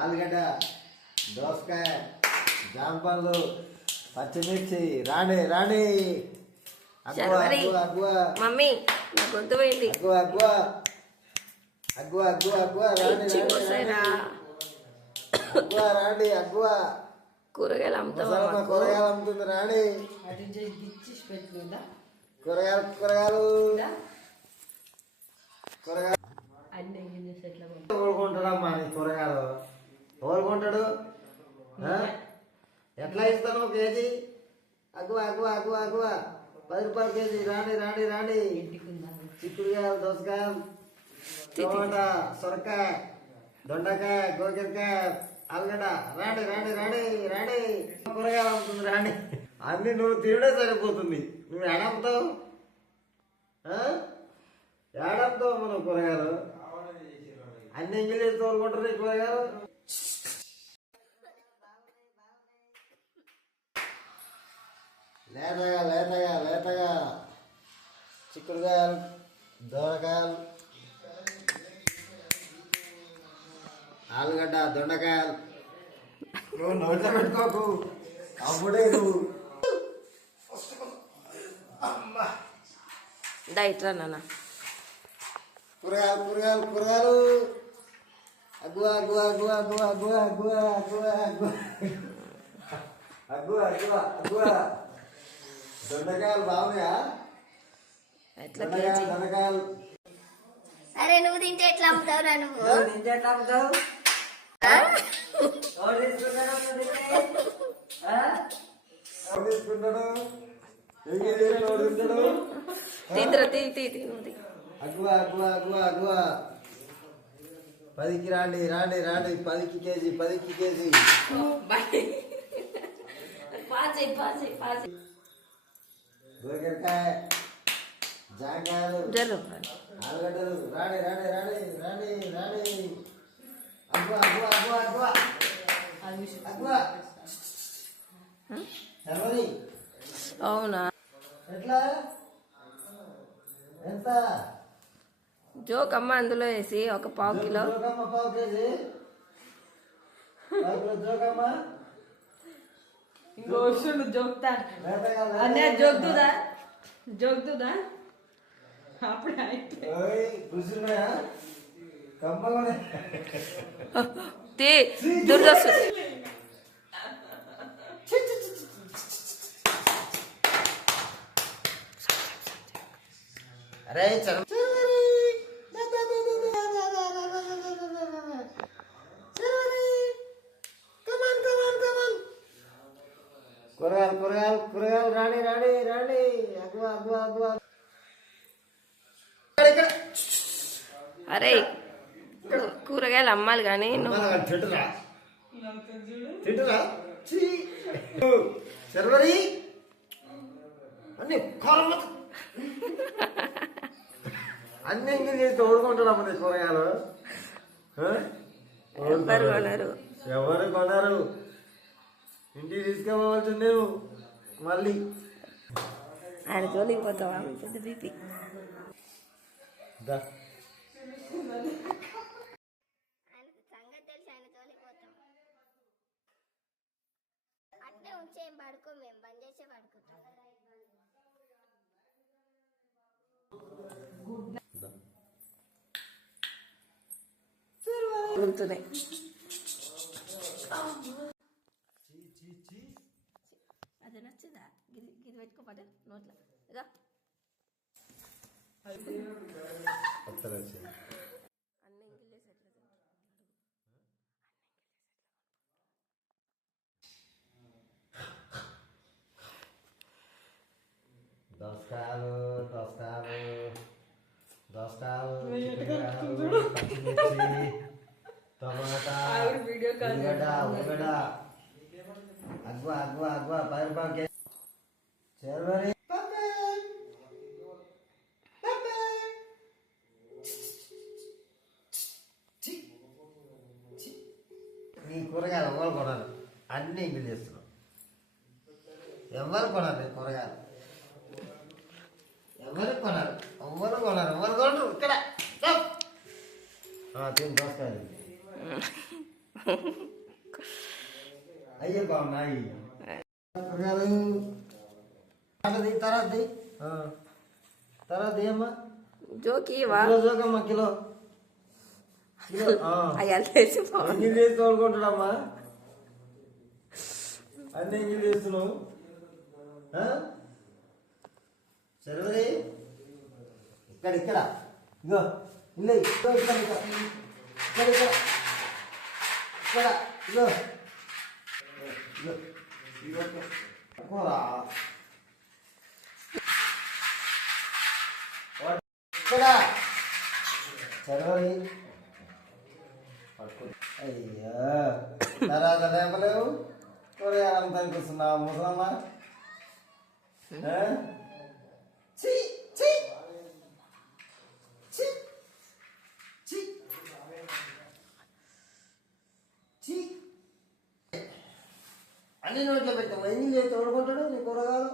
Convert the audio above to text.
ఆలుగడ్డ, దోసకాయ, జాంపళ్ళు, పచ్చిమిర్చి. రాండి రాండి. మమ్మీ నా గొంతు పోయింది. రాండి కూరగాయలు అమ్ముతావా? కూరగాయలు అమ్ముతుంది. రాండి కూరగాయలు కూరగాయలు కూరగాయలు ఎవరు కొంటాడమ్మా నీ కూరగాయలు? ఎవరు కొంటాడు? ఎట్లా ఇస్తాను కేజీ? అగ్గువ 10 రూపాయలు కేజీ. రాండి రాండి రాండి. చిక్కుడుకాయలు, దోసకాయలు, టమాటా, సొరకాయ, దొండకాయ, గోకరకాయ, ఆలుగడ్డ. రాండి రాండి రాండి రాండి. కూరగాయలు అమ్ముతుంది. రాండి. అన్ని నువ్వు తినడే సరిపోతుంది. నువ్వు ఏడమ్ముతావు? ఏడమ్ముతావు మనం కూరగాయలు? అన్ని ఇంగ్లీష్ తోలుకుంటారు కూరగాయలు. లేతగా లేతగా లేతగా చిక్కుడుకాయలు, దోరకాయలు, ఆలుగడ్డ, దొండకాయలు. నువ్వు నోట్లో పెట్టుకోకు. అప్పుడే నువ్వు డైట్రా నాన్న. కూరగాయలు కూరగాయలు కూరగాయలు. అగ్గువ అగ్గువ అగ్గువ అగ్గువ అగ్గువ అగ్గువ అగ్గువ అగ్గువ అగ్గువ అగ్గువ అగ్గువ. దొండకాయలు బాగున్నాయా? దొండకాయలు. అరే నువ్వు తింటే ఎట్లా అమ్ముతావురా? నువ్వు తింటే ఎట్లా అమ్ముతావు? తీసుకుంటాడు. అగ్గువ అగ్గువ అగ్గువ అగ్గువ. 10కి రాండి రాండి రాండి. 10కి కేజీ 10కి కేజీ. గోకరకాయ, జాంకాయలు, ఆలుగడ్డలు. రాండి రాండి రాండి రాండి రాండి. అగ్గువ అగ్గువ అగ్గువ అగ్గువ అగ్గువ. చల్లని. అవునా? ఎట్లా? ఎంత? జోకమ్మ అందులో వేసి ఒక పావు కిలో. జోకమ్మ పావు కేజీ. జోకమ్మ ఇంకో జోక్తా అన్నయ్య జోక్తుందా అప్పుడే దుర్దర్శు. అరే కూరగాయలు కూరగాయలు కూరగాయలు. రాండి రాండి రాండి. అగ్గువ అగ్గువ అగ్గువ. అరే కూరగాయలు అమ్మాలి కానీ తింటురా తింటురా. సర్వరి అన్ని కారం అన్ని ఇంగ్లీష్ తోడుకుంటాడు అమ్మ కూరగాయలు. ఎవరు కొనరు. ఇంటికి తీసుకుపోవాల్సింది నువ్వు మళ్ళీ. ఆయన జోలికి పోతావా? పెద్ద బీపీ. సంగతి తెలిసి ఆయన తోలిపోతాం. అట్నే ఉంచేం పడుకో. మేము బంద్ చేసే పడుకుంటాం. అది నచ్చిందా? గిరి గిరి పెట్టుకోపాటు నోట్లో. అన్ని ఇంగ్లీష్ ఎట్లా దోసకాయలు దోసకాయలు దోసకాయలు, పచ్చిమిర్చి, టమాటా, ఉల్లిగడ్డ ఉల్లిగడ్డ. అగ్గువ అగ్గువ అగ్గువ 10 రూపాయలు కేజీ. చెరువరి నీ కూరగాయలు ఎవరు కొనాలి? అన్నీ ఇంగ్లీష్ చేస్తున్నావు. ఎవరు కొనాలి కూరగాయలు? ఎవరు కొనాలి? ఎవరు కొనాలి? ఎవరు కొనరు ఇక్కడ. తిని దోసకాయలు అయ్యే బాగున్నాయి తర్వాత ఏమ్మా జోకి వా కిలో జోకమ్మా కిలో కిలో అయ్యా తెలిసి ఎంగిల్ చేసి తోడుకుంటాడమ్మా అన్ని ఎంగిల్ చేస్తున్నావు సరే ఇక్కడ ఇక్కడ ఇగో ఇల్లు ఇక్కడ ఇక్కడ ఇక్కడ ఇక్కడ ఇక్కడ ఇగో ఇగో ఇగో పోరా ఇక్కడ చదవాలి అయ్యా తర్వాత లేపలేవు కూరగాయలంతా కూర్చున్నావు ముసలమ్మ ఛీ ఛీ ఛీ ఛీ ఛీ అన్ని నోట్లో పెట్టాము ఎన్ని చేసి తోడుకుంటాడు నీ కూరగాయలు